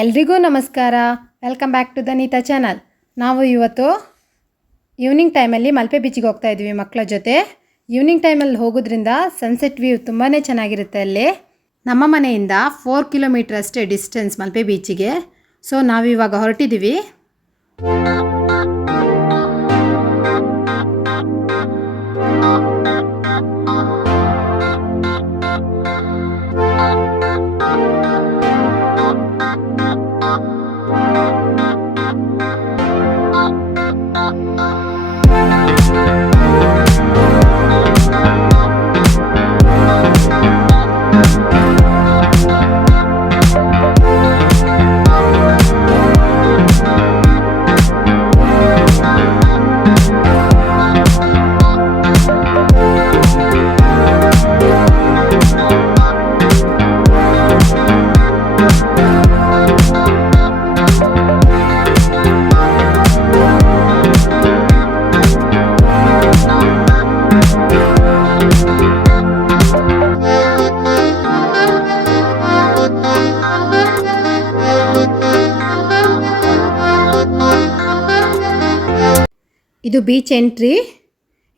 ಎಲ್ರಿಗೂ ನಮಸ್ಕಾರ. Welcome back to the Neeta channel. ನಾವು ಇವತ್ತು ಈವ್ನಿಂಗ್ ಟೈಮಲ್ಲಿ ಮಲ್ಪೆ ಬೀಚಿಗೆ ಹೋಗ್ತಾ ಇದ್ವಿ ಮಕ್ಕಳ ಜೊತೆ. ಈವ್ನಿಂಗ್ ಟೈಮಲ್ಲಿ ಹೋಗೋದ್ರಿಂದ ಸನ್ಸೆಟ್ ವ್ಯೂ ತುಂಬಾ ಚೆನ್ನಾಗಿರುತ್ತೆ ಅಲ್ಲಿ. ನಮ್ಮ ಮನೆಯಿಂದ 4 ಕಿಲೋಮೀಟರ್ ಅಷ್ಟೇ ಡಿಸ್ಟೆನ್ಸ್ ಮಲ್ಪೆ ಬೀಚಿಗೆ. ಸೊ ನಾವಿವಾಗ ಹೊರಟಿದ್ದೀವಿ. ಇದು ಬೀಚ್ ಎಂಟ್ರಿ.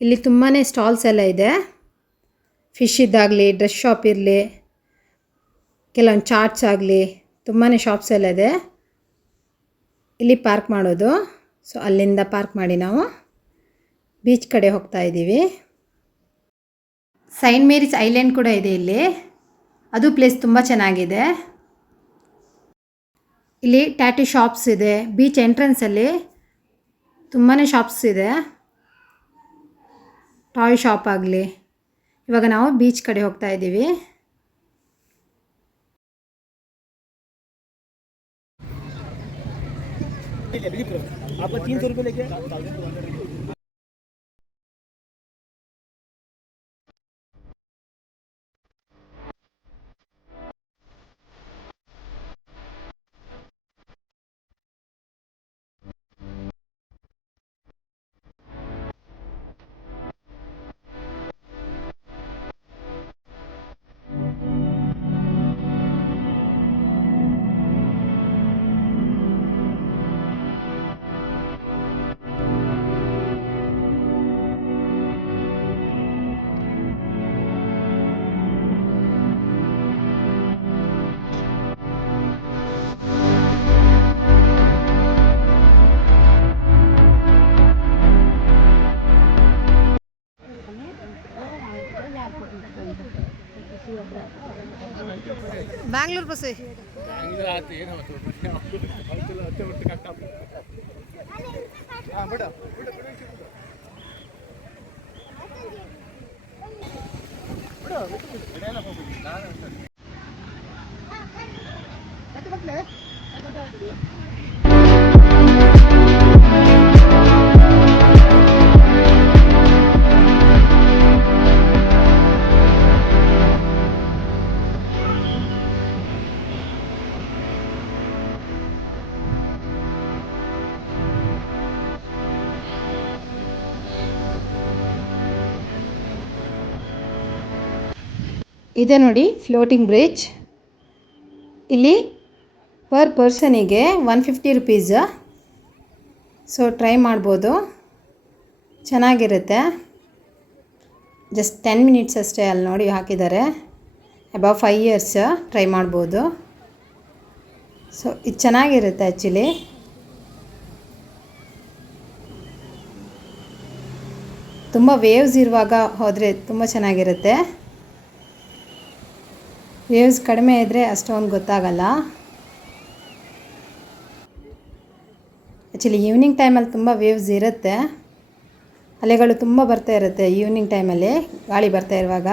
ಇಲ್ಲಿ ತುಂಬಾ ಸ್ಟಾಲ್ಸ್ ಎಲ್ಲ ಇದೆ. ಫಿಶ್ ಇದ್ದಾಗಲಿ, ಡ್ರೆಸ್ ಶಾಪ್ ಇರಲಿ, ಕೆಲವೊಂದು ಚಾಟ್ಸ್ ಆಗಲಿ, ತುಂಬಾ ಶಾಪ್ಸ್ ಎಲ್ಲ ಇದೆ. ಇಲ್ಲಿ ಪಾರ್ಕ್ ಮಾಡೋದು. ಸೊ ಅಲ್ಲಿಂದ ಪಾರ್ಕ್ ಮಾಡಿ ನಾವು ಬೀಚ್ ಕಡೆ ಹೋಗ್ತಾ ಇದ್ದೀವಿ. ಸೈಂಟ್ ಮೇರಿಸ್ ಐಲ್ಯಾಂಡ್ ಕೂಡ ಇದೆ ಇಲ್ಲಿ. ಅದು ಪ್ಲೇಸ್ ತುಂಬ ಚೆನ್ನಾಗಿದೆ. ಇಲ್ಲಿ ಟ್ಯಾಟೂ ಶಾಪ್ಸ್ ಇದೆ. ಬೀಚ್ ಎಂಟ್ರೆನ್ಸಲ್ಲಿ ತುಂಬಾ ಶಾಪ್ಸ್ ಇದೆ. ಟಾಯ್ ಶಾಪ್ ಆಗಲಿ. ಇವಾಗ ನಾವು ಬೀಚ್ ಕಡೆ ಹೋಗ್ತಾ ಇದ್ದೀವಿ. ಬ್ಯಾಂಗ್ಳೂರ್ ಬಸ್ ಇದೆ ನೋಡಿ, ಫ್ಲೋಟಿಂಗ್ ಬ್ರಿಡ್ಜ್. ಇಲ್ಲಿ ಪರ್ ಪರ್ಸನಿಗೆ 150 ರುಪೀಸ್. ಸೊ ಟ್ರೈ ಮಾಡ್ಬೋದು, ಚೆನ್ನಾಗಿರುತ್ತೆ. ಜಸ್ಟ್ 10 ಮಿನಿಟ್ಸ್ ಅಷ್ಟೇ. ಅಲ್ಲಿ ನೋಡಿ ಹಾಕಿದ್ದಾರೆ. ಅಬೌವ್ 5 ಇಯರ್ಸ್ ಟ್ರೈ ಮಾಡ್ಬೋದು. ಸೊ ಇದು ಚೆನ್ನಾಗಿರುತ್ತೆ ಆ್ಯಕ್ಚುಲಿ. ತುಂಬ ವೇವ್ಸ್ ಇರುವಾಗ ಹೋದರೆ ತುಂಬ ಚೆನ್ನಾಗಿರುತ್ತೆ. ವೇವ್ಸ್ ಕಡಿಮೆ ಇದ್ದರೆ ಅಷ್ಟೊಂದು ಗೊತ್ತಾಗಲ್ಲ. ಆ್ಯಕ್ಚುಲಿ ಈವ್ನಿಂಗ್ ಟೈಮಲ್ಲಿ ತುಂಬ ವೇವ್ಸ್ ಇರುತ್ತೆ. ಅಲೆಗಳು ತುಂಬ ಬರ್ತಾ ಇರುತ್ತೆ ಈವ್ನಿಂಗ್ ಟೈಮಲ್ಲಿ, ಗಾಳಿ ಬರ್ತಾ ಇರುವಾಗ.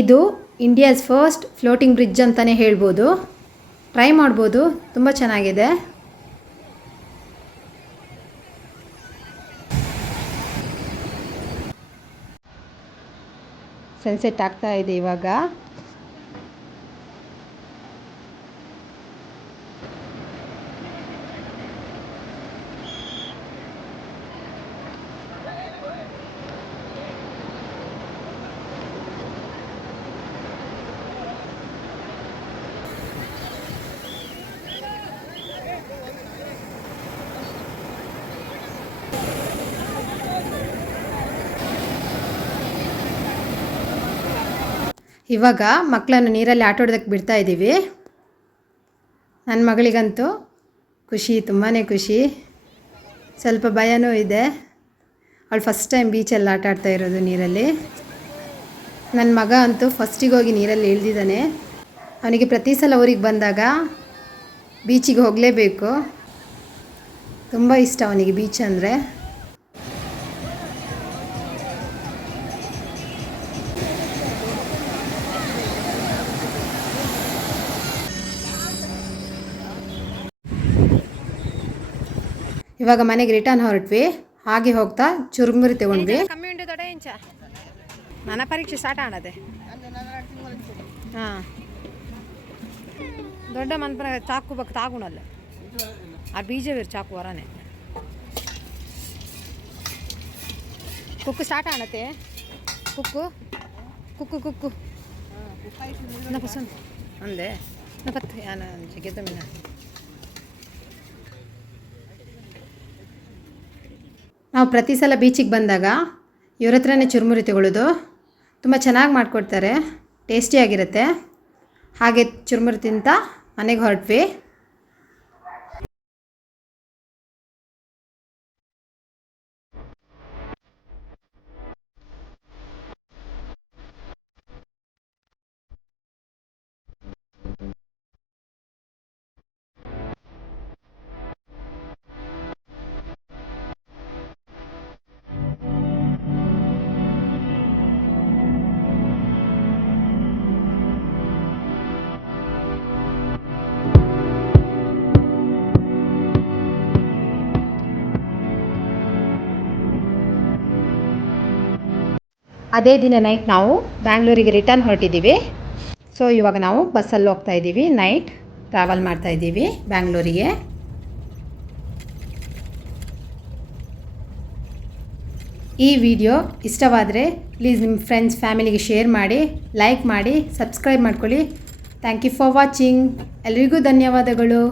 ಇದು ಇಂಡಿಯಾಸ್ ಫಸ್ಟ್ ಫ್ಲೋಟಿಂಗ್ ಬ್ರಿಡ್ಜ್ ಅಂತಲೇ ಹೇಳ್ಬೋದು. ಟ್ರೈ ಮಾಡ್ಬೋದು, ತುಂಬ ಚೆನ್ನಾಗಿದೆ. ಸನ್ಸೆಟ್ ಆಗ್ತಾ ಇದೆ ಇವಾಗ. ಇವಾಗ ಮಕ್ಕಳನ್ನು ನೀರಲ್ಲಿ ಆಟೋಡೋದಕ್ಕೆ ಬಿಡ್ತಾ ಇದ್ದೀವಿ. ನನ್ನ ಮಗಳಿಗಂತೂ ಖುಷಿ, ತುಂಬಾ ಖುಷಿ, ಸ್ವಲ್ಪ ಭಯನೂ ಇದೆ. ಅವಳು ಫಸ್ಟ್ ಟೈಮ್ ಬೀಚಲ್ಲಿ ಆಟ ಆಡ್ತಾ ಇರೋದು ನೀರಲ್ಲಿ. ನನ್ನ ಮಗ ಅಂತೂ ಫಸ್ಟಿಗೆ ಹೋಗಿ ನೀರಲ್ಲಿ ಇಳಿದಿದ್ದಾನೆ. ಅವನಿಗೆ ಪ್ರತಿ ಸಲ ಊರಿಗೆ ಬಂದಾಗ ಬೀಚಿಗೆ ಹೋಗಲೇಬೇಕು, ತುಂಬ ಇಷ್ಟ ಅವನಿಗೆ ಬೀಚ್ ಅಂದರೆ. ಇವಾಗ ಮನೆಗೆ ರಿಟರ್ನ್ ಹೊರಟ್ವಿ. ಹಾಗೆ ಹೋಗ್ತಾ ಚುರುಮುರಿ ತಗೊಂಡ್ವಿ. ಕಮ್ಮಿ ಉಂಟು ದೊಡ್ಡ ಇಂಚ ನನ್ನ ಪರೀಕ್ಷೆ ಸ್ಟಾರ್ಟ್ ಆಡದೆ. ಹಾಂ ದೊಡ್ಡ ಮನ್ಪರ ಚಾಕು ಬಕ್ ತಾಗುಣಲ್ಲ ಆ ಬೀಜವೇರು ಚಾಕು ಹೊರನೆ ಕುಕ್ಕು ಸ್ಟಾರ್ಟ್ ಆಡತ್ತೆ. ಕುಕ್ಕು ಕುಕ್ಕು ಕುಕ್ಕು ಪಸಂದ್ ಅಂದೆ ಪತ್ತು ಯಾನ ಜಗ್ಗೆದ ಮೀನ. ನಾವು ಪ್ರತಿ ಸಲ ಬೀಚಿಗೆ ಬಂದಾಗ ಇವ್ರ ಹತ್ರನೇ ಚುರುಮುರಿ ತಗೊಳ್ಳೋದು. ತುಂಬ ಚೆನ್ನಾಗಿ ಮಾಡಿಕೊಡ್ತಾರೆ, ಟೇಸ್ಟಿಯಾಗಿರುತ್ತೆ. ಹಾಗೆ ಚುರುಮುರಿ ತಿಂತ ಮನೆಗೆ ಹೊರಟ್ವಿ. ಅದೇ ದಿನ ನೈಟ್ ನಾವು ಬ್ಯಾಂಗ್ಳೂರಿಗೆ ರಿಟರ್ನ್ ಹೊರಟಿದ್ದೀವಿ. ಸೊ ಇವಾಗ ನಾವು ಬಸ್ಸಲ್ಲಿ ಹೋಗ್ತಾ ಇದ್ದೀವಿ, ನೈಟ್ ಟ್ರಾವೆಲ್ ಮಾಡ್ತಾ ಇದ್ದೀವಿ ಬ್ಯಾಂಗ್ಳೂರಿಗೆ. ಈ ವಿಡಿಯೋ ಇಷ್ಟವಾದರೆ ಪ್ಲೀಸ್ ನಿಮ್ಮ ಫ್ರೆಂಡ್ಸ್ ಫ್ಯಾಮಿಲಿಗೆ ಶೇರ್ ಮಾಡಿ, ಲೈಕ್ ಮಾಡಿ, ಸಬ್ಸ್ಕ್ರೈಬ್ ಮಾಡ್ಕೊಳ್ಳಿ. Thank you for watching. ಎಲ್ರಿಗೂ ಧನ್ಯವಾದಗಳು.